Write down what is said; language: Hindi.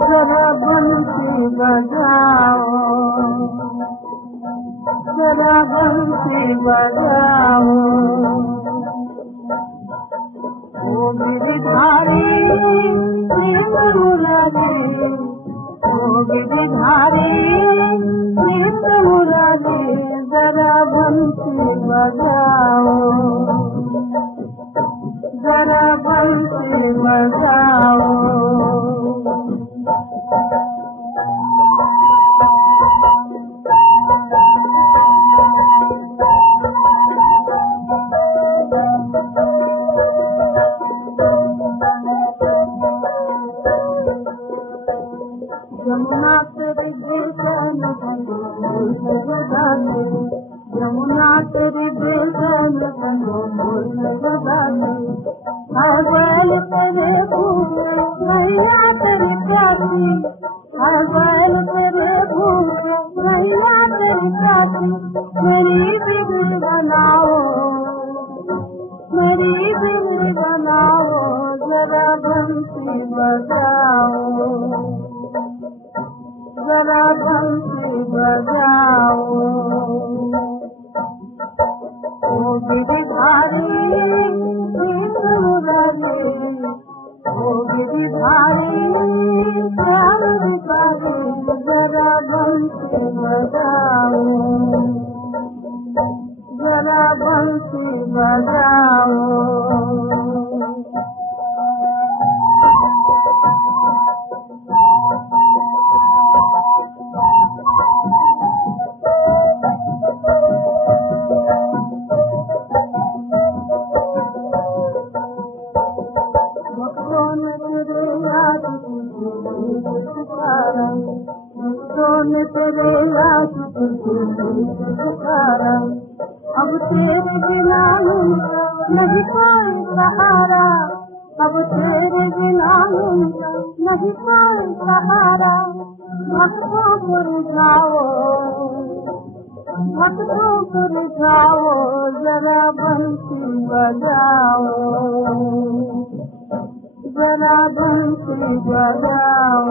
जरा बंसी बजाओ, जरा बंसी बजाओ, ओ गिरधारी प्रेम मुरारी, ओ गिरधारी प्रेम मुरारी, जरा बंसी बजाओ, जरा बंसी बजाओ। यमुना तेरी बेचैन बजाते, यमुना तेरी बेचैन बजाते, हर बैल तेरे भूखे मैया तेरी प्यासी, हर बैल तेरे भूखे मैया तेरी प्यासी, मेरी बिगड़ी बनाओ, मेरी बिगड़ी बनाओ, जरा बंसी बजाओ, जरा बंसी बजाओ, ओ गिरधारी प्रेम मुरारी, ओ गिरधारी प्यार मुरारी, जरा बंसी बजाओ, जरा बंसी बजाओ। तेरे याद पुकारा, अब तेरे बिना नहीं कोई सहारा, अब तेरे बिना नहीं कोई सहारा, भक्तों को रिझाओ, भक्तों को रिझाओ, जरा बंसी बजाओ, जरा बंसी बजाओ।